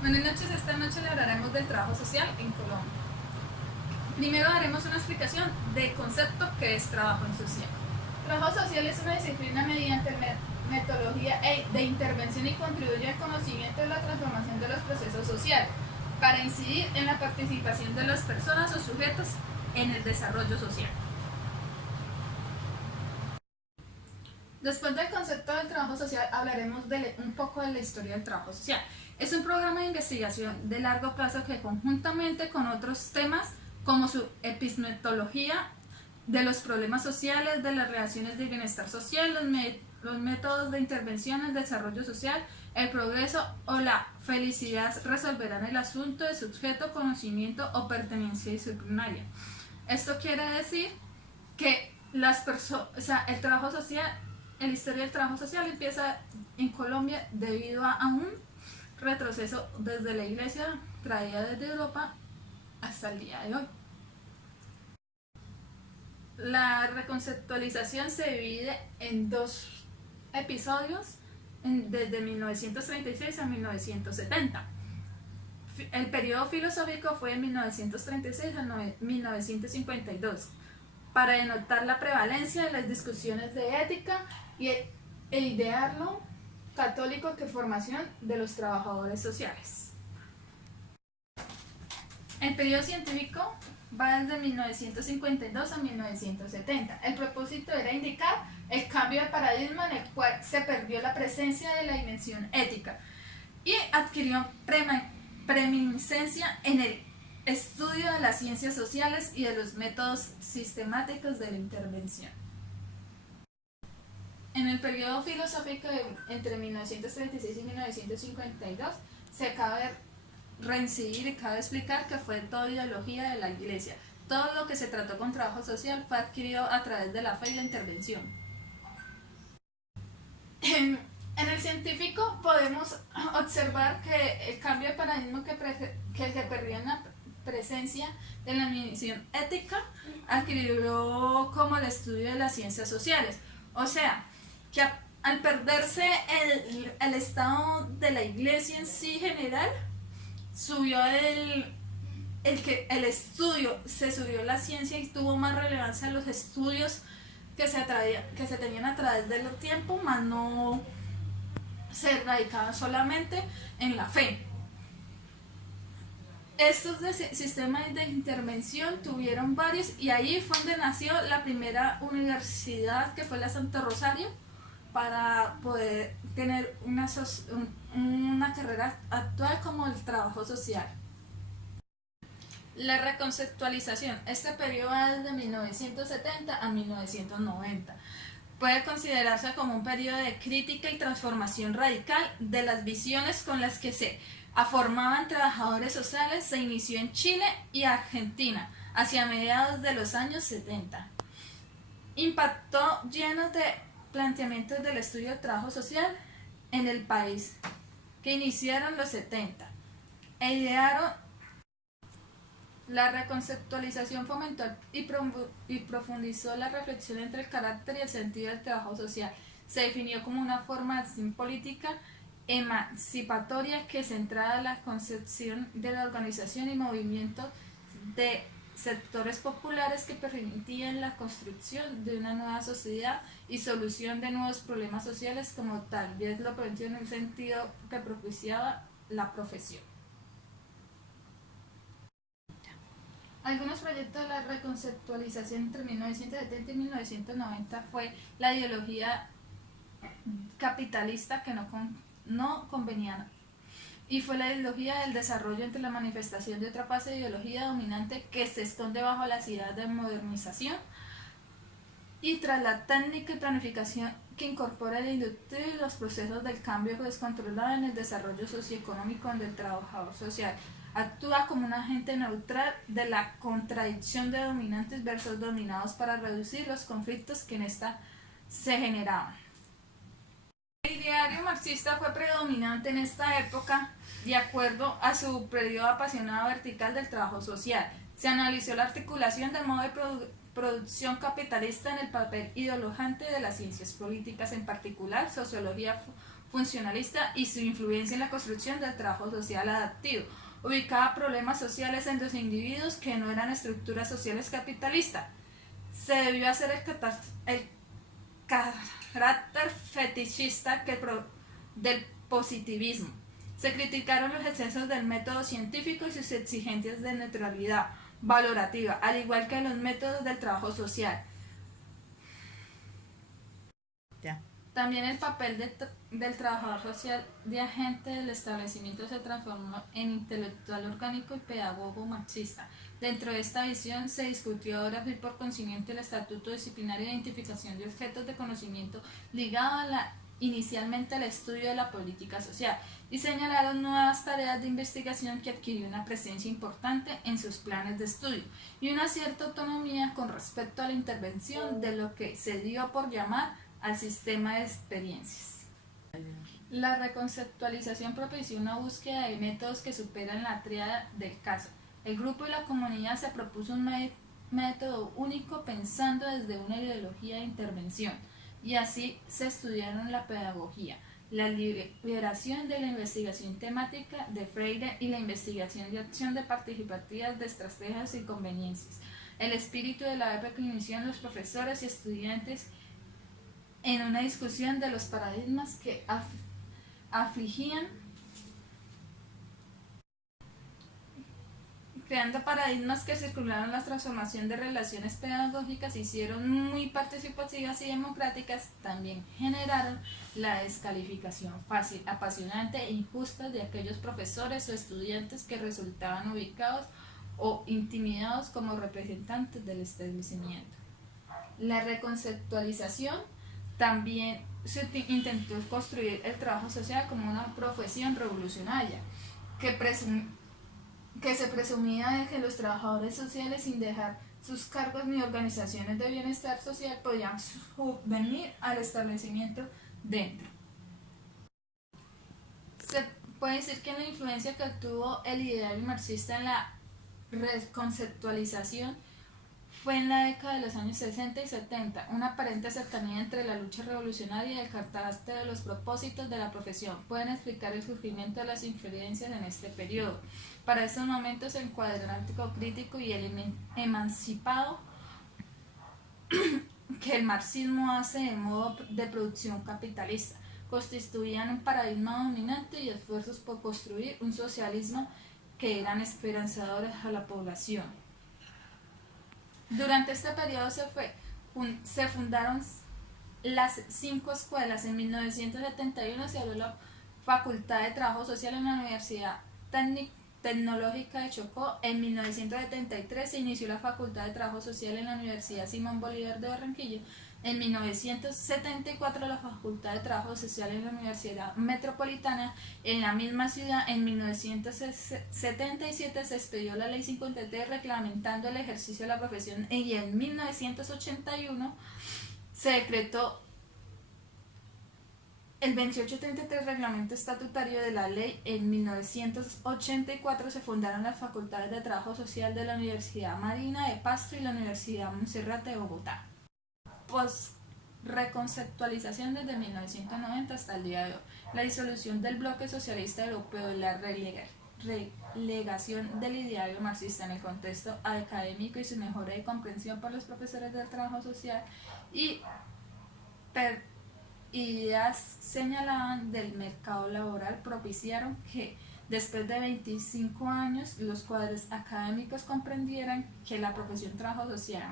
Buenas noches, esta noche le hablaremos del trabajo social en Colombia. Primero daremos una explicación del concepto que es trabajo en social. Trabajo social es una disciplina mediante metodología de intervención y contribuye al conocimiento de la transformación de los procesos sociales para incidir en la participación de las personas o sujetos en el desarrollo social. Después del concepto del trabajo social hablaremos un poco de la historia del trabajo social. Es un programa de investigación de largo plazo que conjuntamente con otros temas como su epistemología de los problemas sociales, de las relaciones de bienestar social, los métodos de intervención, el desarrollo social, el progreso o la felicidad resolverán el asunto de sujeto, conocimiento o pertenencia disciplinaria. Esto quiere decir que el trabajo social, la historia del trabajo social empieza en Colombia debido a un retroceso desde la iglesia traída desde Europa hasta el día de hoy. La reconceptualización se divide en dos episodios desde 1936 a 1970. El periodo filosófico fue de 1936 a 1952 para denotar la prevalencia de las discusiones de ética y el ideario católico que formación de los trabajadores sociales. El periodo científico va desde 1952 a 1970. El propósito era indicar el cambio de paradigma en el cual se perdió la presencia de la dimensión ética y adquirió preeminencia en el estudio de las ciencias sociales y de los métodos sistemáticos de la intervención. En el periodo filosófico entre 1936 y 1952 se acaba de reincidir y cabe explicar que fue toda ideología de la iglesia. Todo lo que se trató con trabajo social fue adquirido a través de la fe y la intervención. En el científico podemos observar que el cambio de paradigma que se perdió en la presencia de la dimensión ética adquirió como el estudio de las ciencias sociales. O sea, que al perderse el estado de la iglesia en sí general, subió el estudio, se subió la ciencia y tuvo más relevancia los estudios que se tenían a través del tiempo, más no se radicaban solamente en la fe. Estos sistemas de intervención tuvieron varios y ahí fue donde nació la primera universidad, que fue la Santo Rosario, para poder tener una carrera actual como el trabajo social. La reconceptualización. Este periodo va desde 1970 a 1990. Puede considerarse como un periodo de crítica y transformación radical de las visiones con las que se formaban trabajadores sociales. Se inició en Chile y Argentina hacia mediados de los años 70. Impactó llenos de planteamientos del estudio del trabajo social en el país, que iniciaron los 70 e idearon la reconceptualización, fomentó y profundizó la reflexión entre el carácter y el sentido del trabajo social. Se definió como una forma de acción política emancipatoria que centraba la concepción de la organización y movimientos de sectores populares que permitían la construcción de una nueva sociedad y solución de nuevos problemas sociales como tal vez lo permitió en el sentido que propiciaba la profesión. Algunos proyectos de la reconceptualización entre 1970 y 1990 fue la ideología capitalista que no convenía, y fue la ideología del desarrollo entre la manifestación de otra fase de ideología dominante que se esconde bajo las ideas de modernización y tras la técnica y planificación que incorpora el inductivo y los procesos del cambio descontrolado en el desarrollo socioeconómico donde el trabajador social actúa como un agente neutral de la contradicción de dominantes versus dominados para reducir los conflictos que en esta se generaban. El ideario marxista fue predominante en esta época de acuerdo a su periodo apasionado vertical del trabajo social. Se analizó la articulación del modo de producción capitalista en el papel ideologante de las ciencias políticas, en particular sociología funcionalista y su influencia en la construcción del trabajo social adaptivo. Ubicaba problemas sociales en los individuos que no eran estructuras sociales capitalistas. Se debió hacer el carácter fetichista del positivismo. Se criticaron los excesos del método científico y sus exigencias de neutralidad valorativa, al igual que los métodos del trabajo social. Ya. También el papel del trabajador social de agente del establecimiento se transformó en intelectual orgánico y pedagogo marxista. Dentro de esta visión se discutió ahora y por consiguiente el estatuto disciplinario de identificación de objetos de conocimiento ligado inicialmente al estudio de la política social, y señalaron nuevas tareas de investigación que adquirió una presencia importante en sus planes de estudio y una cierta autonomía con respecto a la intervención de lo que se dio por llamar al sistema de experiencias. La reconceptualización propició una búsqueda de métodos que superan la tríada del caso. El grupo y la comunidad se propuso un método único pensando desde una ideología de intervención, y así se estudiaron la pedagogía, la liberación de la investigación temática de Freire y la investigación de acción de participativas de estrategias y conveniencias. El espíritu de la época inició en los profesores y estudiantes en una discusión de los paradigmas que afligían, creando paradigmas que circularon la transformación de relaciones pedagógicas, hicieron muy participativas y democráticas, también generaron la descalificación fácil, apasionante e injusta de aquellos profesores o estudiantes que resultaban ubicados o intimidados como representantes del establecimiento. La reconceptualización también se intentó construir el trabajo social como una profesión revolucionaria, que se presumía de que los trabajadores sociales, sin dejar sus cargos ni organizaciones de bienestar social, podían subvenir al establecimiento dentro. Se puede decir que la influencia que tuvo el ideario marxista en la reconceptualización fue en la década de los años 60 y 70, una aparente cercanía entre la lucha revolucionaria y el carácter de los propósitos de la profesión pueden explicar el surgimiento de las influencias en este periodo. Para estos momentos el cuadrántico crítico y el emancipado que el marxismo hace de modo de producción capitalista constituían un paradigma dominante y esfuerzos por construir un socialismo que eran esperanzadores a la población. Durante este periodo se fundaron las 5 escuelas. En 1971 se abrió la Facultad de Trabajo Social en la Universidad Tecnológica de Chocó. En 1973 se inició la Facultad de Trabajo Social en la Universidad Simón Bolívar de Barranquilla. En 1974 la Facultad de Trabajo Social en la Universidad Metropolitana. En la misma ciudad, en 1977 se expidió la Ley 53 reglamentando el ejercicio de la profesión, y en 1981 se decretó el 2833 reglamento estatutario de la ley. En 1984 se fundaron las Facultades de Trabajo Social de la Universidad Marina de Pasto y la Universidad Monserrate de Bogotá. Reconceptualización desde 1990 hasta el día de hoy. La disolución del bloque socialista europeo y la relegación del ideario marxista en el contexto académico y su mejora de comprensión por los profesores del trabajo social y ideas señalaban del mercado laboral propiciaron que después de 25 años los cuadros académicos comprendieran que la profesión trabajo social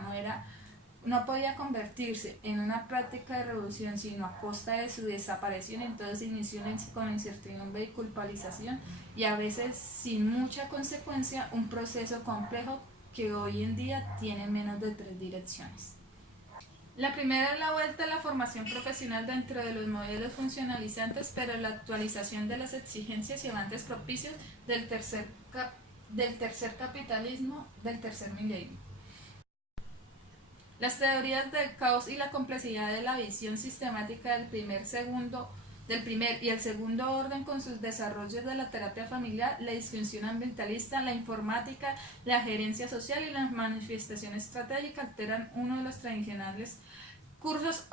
no podía convertirse en una práctica de revolución sino a costa de su desaparición. Entonces inició con incertidumbre y culpabilización, y a veces sin mucha consecuencia, un proceso complejo que hoy en día tiene menos de 3 direcciones. La primera es la vuelta a la formación profesional dentro de los modelos funcionalizantes, pero la actualización de las exigencias y avances propicios del tercer capitalismo del tercer milenio. Las teorías del caos y la complejidad de la visión sistemática del primer y el segundo orden, con sus desarrollos de la terapia familiar, la disfunción ambientalista, la informática, la gerencia social y la manifestación estratégica, alteran uno de los tradicionales cursos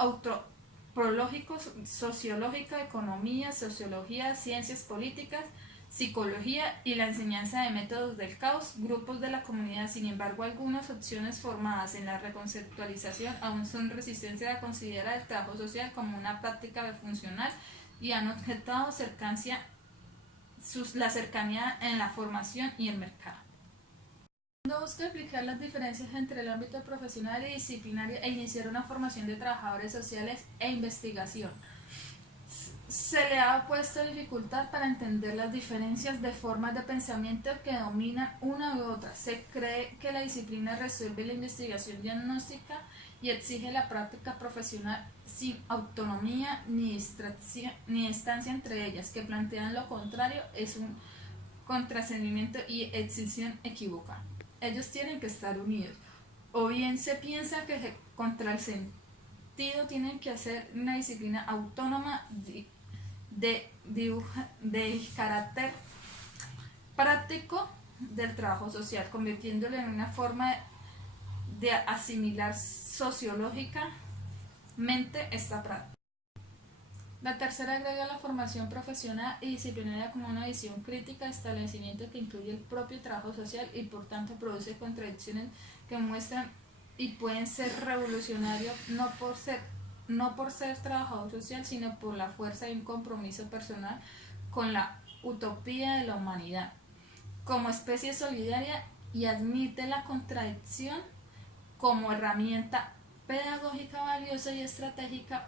antropológico, sociológico, economía, sociología, ciencias políticas, psicología y la enseñanza de métodos del caos, grupos de la comunidad. Sin embargo, algunas opciones formadas en la reconceptualización aún son resistentes a considerar el trabajo social como una práctica funcional y han objetado la cercanía en la formación y el mercado. Busca explicar las diferencias entre el ámbito profesional y disciplinario e iniciar una formación de trabajadores sociales e investigación. Se le ha puesto dificultad para entender las diferencias de formas de pensamiento que dominan una u otra. Se cree que la disciplina resuelve la investigación diagnóstica y exige la práctica profesional sin autonomía ni distancia entre ellas, que plantean lo contrario es un contrasentimiento y excisión equívoca. Ellos tienen que estar unidos. O bien se piensa que contra el sentido tienen que hacer una disciplina autónoma de carácter práctico del trabajo social, convirtiéndolo en una forma de asimilar sociológicamente esta práctica. La tercera agrega la formación profesional y disciplinaria como una visión crítica de establecimiento que incluye el propio trabajo social y por tanto produce contradicciones que muestran y pueden ser revolucionarios no por ser trabajador social, sino por la fuerza de un compromiso personal con la utopía de la humanidad como especie solidaria y admite la contradicción como herramienta pedagógica valiosa y estratégica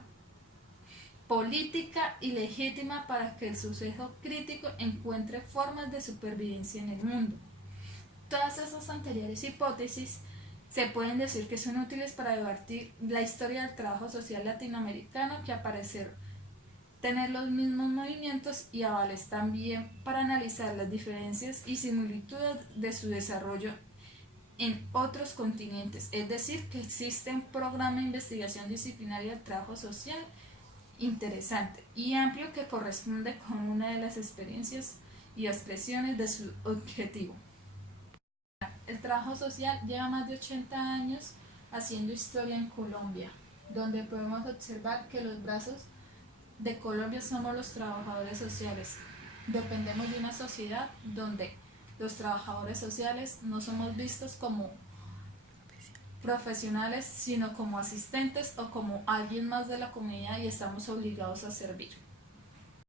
política y legítima para que el sujeto crítico encuentre formas de supervivencia en el mundo. Todas esas anteriores hipótesis se pueden decir que son útiles para debatir la historia del trabajo social latinoamericano, que aparecer tener los mismos movimientos y avales también para analizar las diferencias y similitudes de su desarrollo en otros continentes, es decir, que existe un programa de investigación disciplinaria del trabajo social interesante y amplio que corresponde con una de las experiencias y expresiones de su objetivo. El trabajo social lleva más de 80 años haciendo historia en Colombia, donde podemos observar que los brazos de Colombia somos los trabajadores sociales. Dependemos de una sociedad donde los trabajadores sociales no somos vistos como profesionales, sino como asistentes o como alguien más de la comunidad y estamos obligados a servir.